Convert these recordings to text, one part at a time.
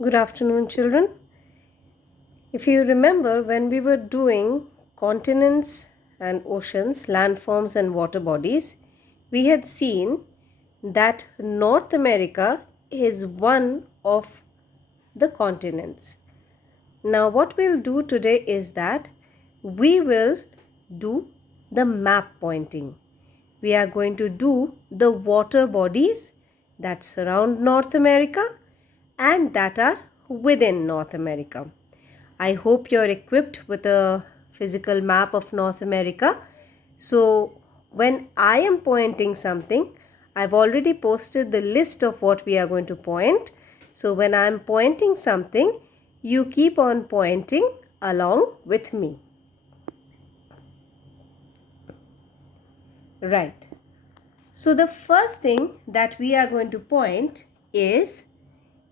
Good afternoon, children. If you remember, when we were doing continents and oceans, landforms and water bodies, we had seen that North America is one of the continents. Now, what we'll do today is that we will do the map pointing. We are going to do the water bodies that surround North America and that are within North America. I hope you're equipped with a physical map of North America. So when I am pointing something, I've already posted the list of what we are going to point. So when I'm pointing something, you keep on pointing along with me. Right. So the first thing that we are going to point is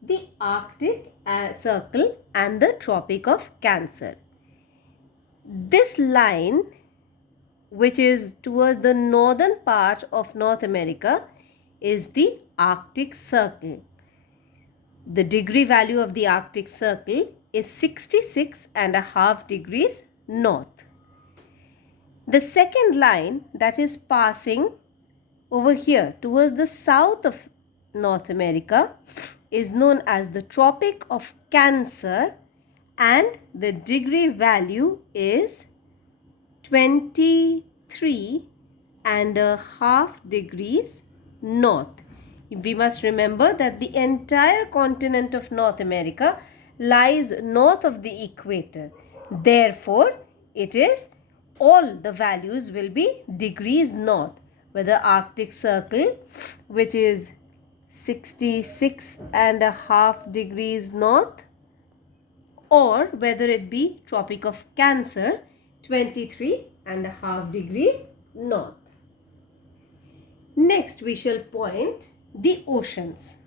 the Arctic Circle and the Tropic of Cancer. This line, which is towards the northern part of North America, is the Arctic Circle. The degree value of the Arctic Circle is 66.5 degrees north. The second line that is passing over here towards the south of North America is known as the Tropic of Cancer, and the degree value is 23.5 degrees north. We must remember that the entire continent of North America lies north of the equator. Therefore, it is all the values will be degrees north, whether Arctic Circle, which is 66.5 degrees north, or whether it be Tropic of Cancer, 23.5 degrees north. Next, we shall point the oceans.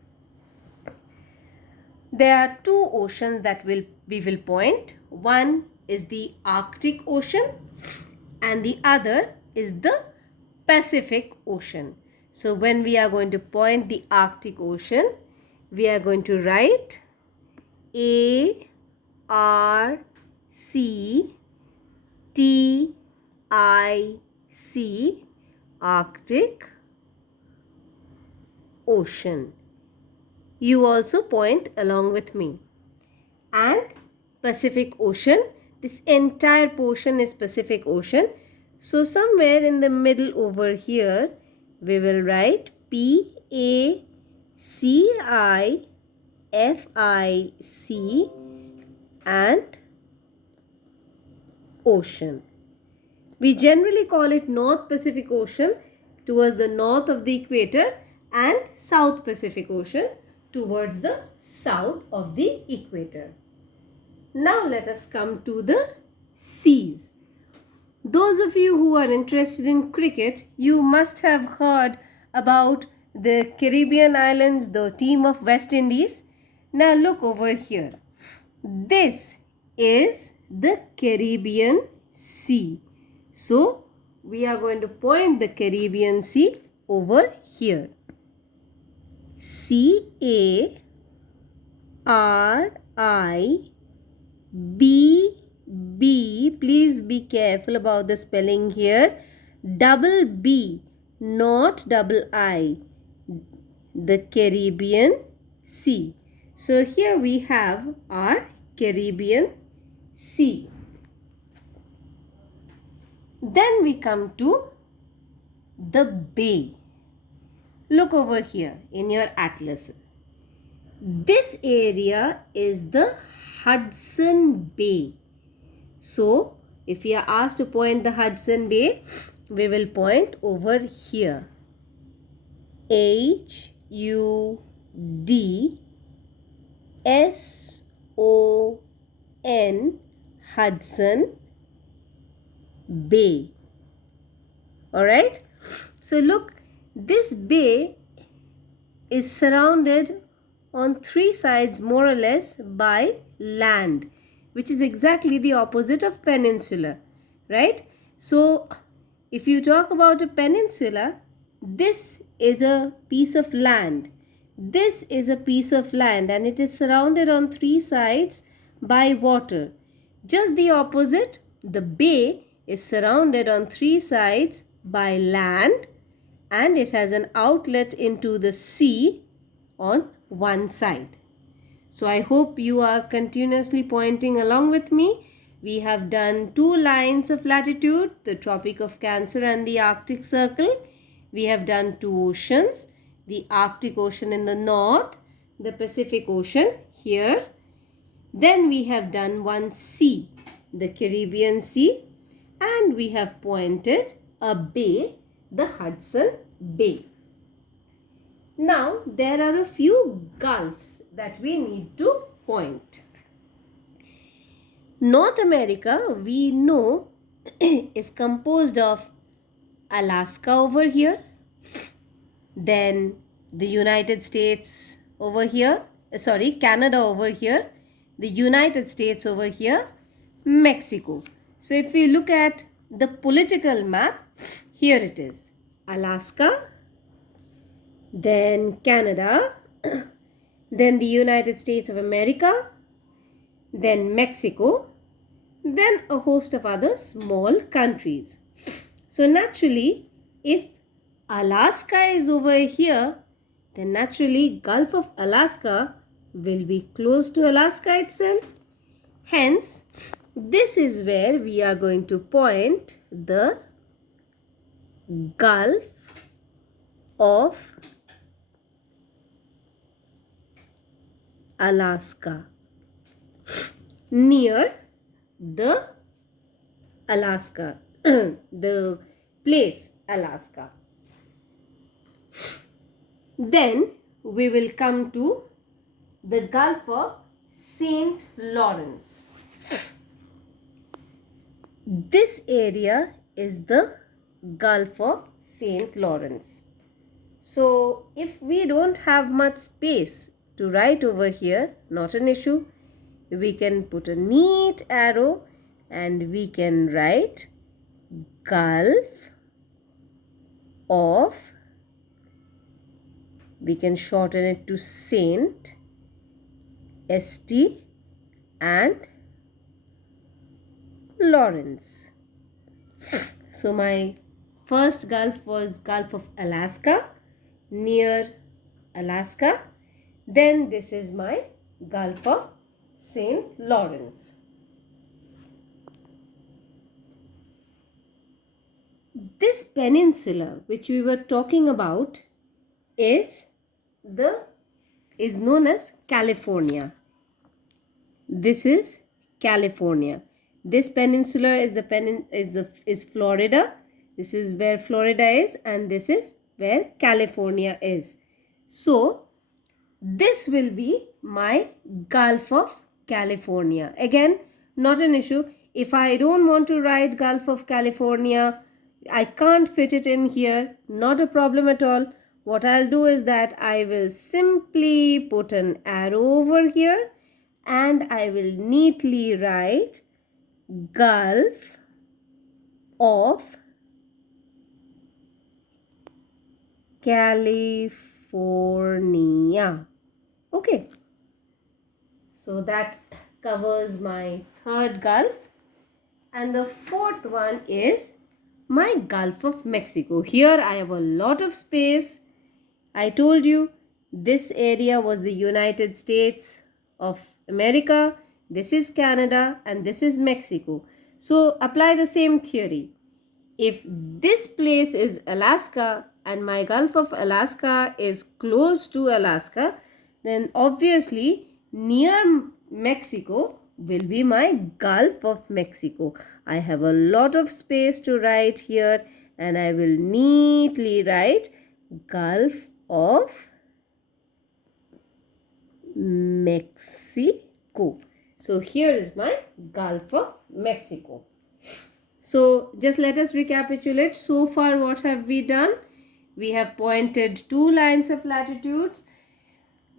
There are two oceans that we will point. One is the Arctic Ocean and the other is the Pacific Ocean. So when we are going to point the Arctic Ocean, we are going to write ARCTIC, Arctic Ocean. You also point along with me. And Pacific Ocean, this entire portion is Pacific Ocean. So somewhere in the middle over here, we will write PACIFIC and ocean. We generally call it North Pacific Ocean towards the north of the equator and South Pacific Ocean towards the south of the equator. Now let us come to the seas. Those of you who are interested in cricket, you must have heard about the Caribbean islands, the team of West Indies. Now look over here. This is the Caribbean Sea. So we are going to point the Caribbean Sea over here. CARIB, please be careful about the spelling here. Double B, not double I. The Caribbean Sea. So here we have our Caribbean Sea. Then we come to the bay. Look over here in your atlas. This area is the Hudson Bay. So, if we are asked to point the Hudson Bay, we will point over here. HUDSON, Hudson Bay. Alright? So look, this bay is surrounded on three sides more or less by land, which is exactly the opposite of peninsula, right? So if you talk about a peninsula, this is a piece of land this is a piece of land and it is surrounded on three sides by water. Just the opposite, the bay is surrounded on three sides by land and it has an outlet into the sea on one side. So I hope you are continuously pointing along with me. We have done two lines of latitude, the Tropic of Cancer and the Arctic Circle. We have done two oceans, the Arctic Ocean in the north, the Pacific Ocean here. Then we have done one sea, the Caribbean Sea, and we have pointed a bay, the Hudson Bay. Now there are a few gulfs that we need to point. North America, we know, is composed of Alaska over here, then the United States over here, Canada over here, the United States over here, Mexico. So if we look at the political map, here it is, Alaska, then Canada, then the United States of America, then Mexico, then a host of other small countries. So naturally, if Alaska is over here, then naturally Gulf of Alaska will be close to Alaska itself. Hence, this is where we are going to point the Gulf of Alaska near the Alaska, the place Alaska. Then we will come to the Gulf of St. Lawrence. This area is the Gulf of St. Lawrence. So if we don't have much space to write over here, not an issue. We can put a neat arrow and we can write Gulf of, we can shorten it to Saint, St, and Lawrence. So my first Gulf was Gulf of Alaska, near Alaska. Then this is my Gulf of St. Lawrence. This peninsula which we were talking about is known as California. This is California. This peninsula is Florida. This is where Florida is, and this is where California is. So this will be my Gulf of California. Again, not an issue. If I don't want to write Gulf of California, I can't fit it in here, not a problem at all. What I'll do is that I will simply put an arrow over here and I will neatly write Gulf of California. Okay, so that covers my third Gulf, and the fourth one is my Gulf of Mexico. Here I have a lot of space. I told you this area was the United States of America, this is Canada, and this is Mexico. So apply the same theory. If this place is Alaska and my Gulf of Alaska is close to Alaska, then obviously near Mexico will be my Gulf of Mexico. I have a lot of space to write here and I will neatly write Gulf of Mexico. So here is my Gulf of Mexico. So just let us recapitulate. So far what have we done? We have pointed two lines of latitudes.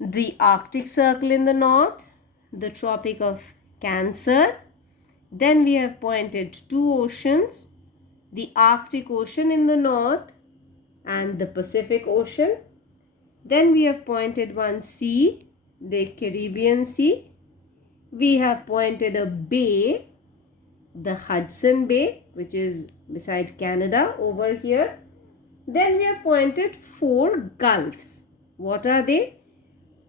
The Arctic Circle in the north, the Tropic of Cancer. Then we have pointed two oceans, the Arctic Ocean in the north and the Pacific Ocean. Then we have pointed one sea, the Caribbean Sea. We have pointed a bay, the Hudson Bay, which is beside Canada over here. Then we have pointed 4 gulfs. What are they?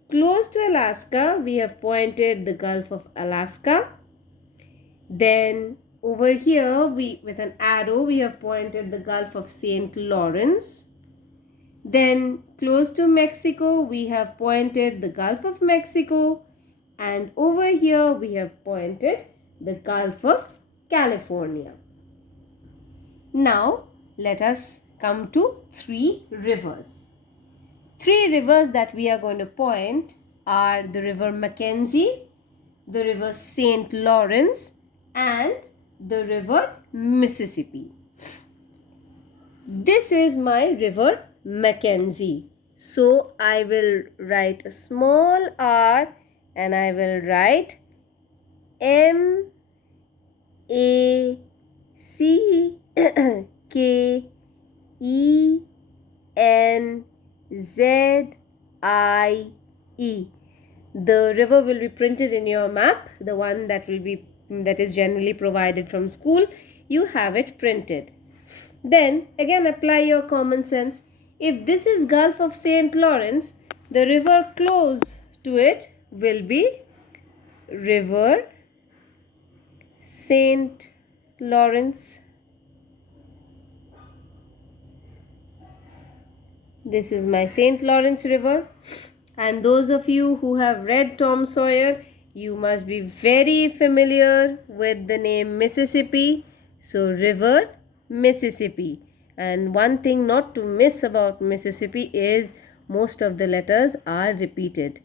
Close to Alaska, we have pointed the Gulf of Alaska. Then over here, with an arrow, we have pointed the Gulf of St. Lawrence. Then close to Mexico, we have pointed the Gulf of Mexico. And over here, we have pointed the Gulf of California. Now, let us come to 3 rivers. 3 rivers that we are going to point are the river Mackenzie, the river St. Lawrence, and the river Mississippi. This is my river Mackenzie. So I will write a small r and I will write Mackenzie. The river will be printed in your map, the one that is generally provided from school. You have it printed. Then again apply your common sense. If this is Gulf of St. Lawrence, the river close to it will be River St. Lawrence. This is my St. Lawrence River. And those of you who have read Tom Sawyer, you must be very familiar with the name Mississippi. So River Mississippi. And one thing not to miss about Mississippi is most of the letters are repeated.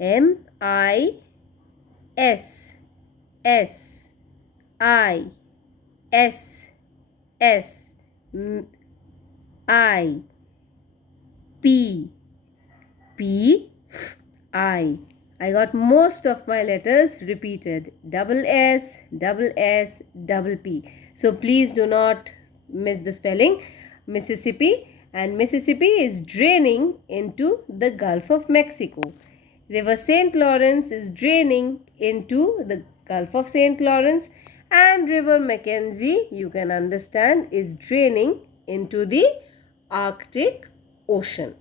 M-I-S-S-I-P-I. I got most of my letters repeated. Double S, double S, double P. So please do not miss the spelling. Mississippi, and Mississippi is draining into the Gulf of Mexico. River St. Lawrence is draining into the Gulf of St. Lawrence, and River Mackenzie, you can understand, is draining into the Arctic Ocean.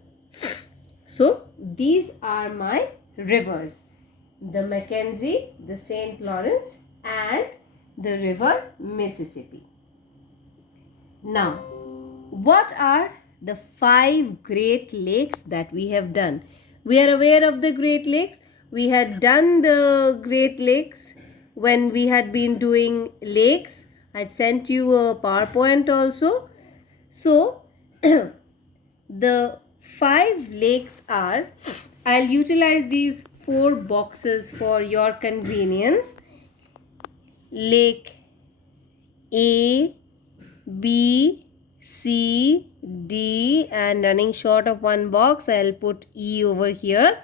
So these are my rivers, the Mackenzie, the St. Lawrence, and the river Mississippi. Now, what are the 5 Great Lakes that we have done? We are aware of the Great Lakes. We had done the Great Lakes when we had been doing lakes. I sent you a PowerPoint also. So, the 5 lakes are, I'll utilize these 4 boxes for your convenience. Lake A, B, C, D, and running short of one box, I'll put E over here.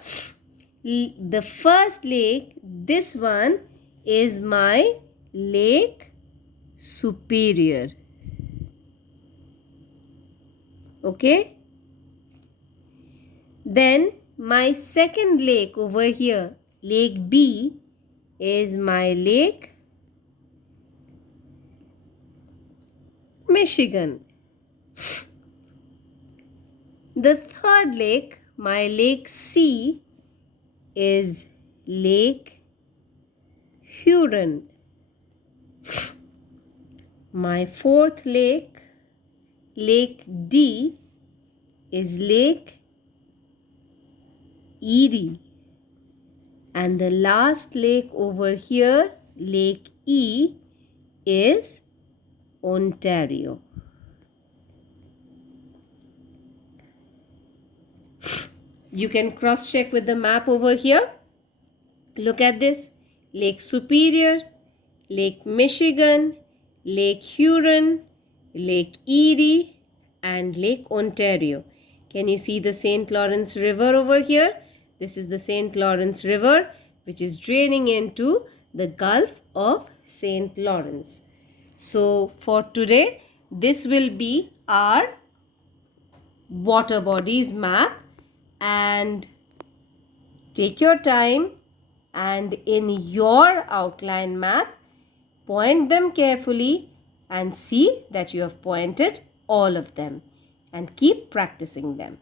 The first lake, this one is my Lake Superior. Okay. Then my second lake over here, Lake B, is my Lake Michigan. The third lake, my Lake C, is Lake Huron. My fourth lake, Lake D, is Lake Erie. And the last lake over here, Lake E, is Ontario. You can cross check with the map over here. Look at this. Lake Superior, Lake Michigan, Lake Huron, Lake Erie, and Lake Ontario. Can you see the St. Lawrence River over here? This is the St. Lawrence River, which is draining into the Gulf of St. Lawrence. So for today, this will be our water bodies map. and take your time, and in your outline map, point them carefully and see that you have pointed all of them, and keep practicing them.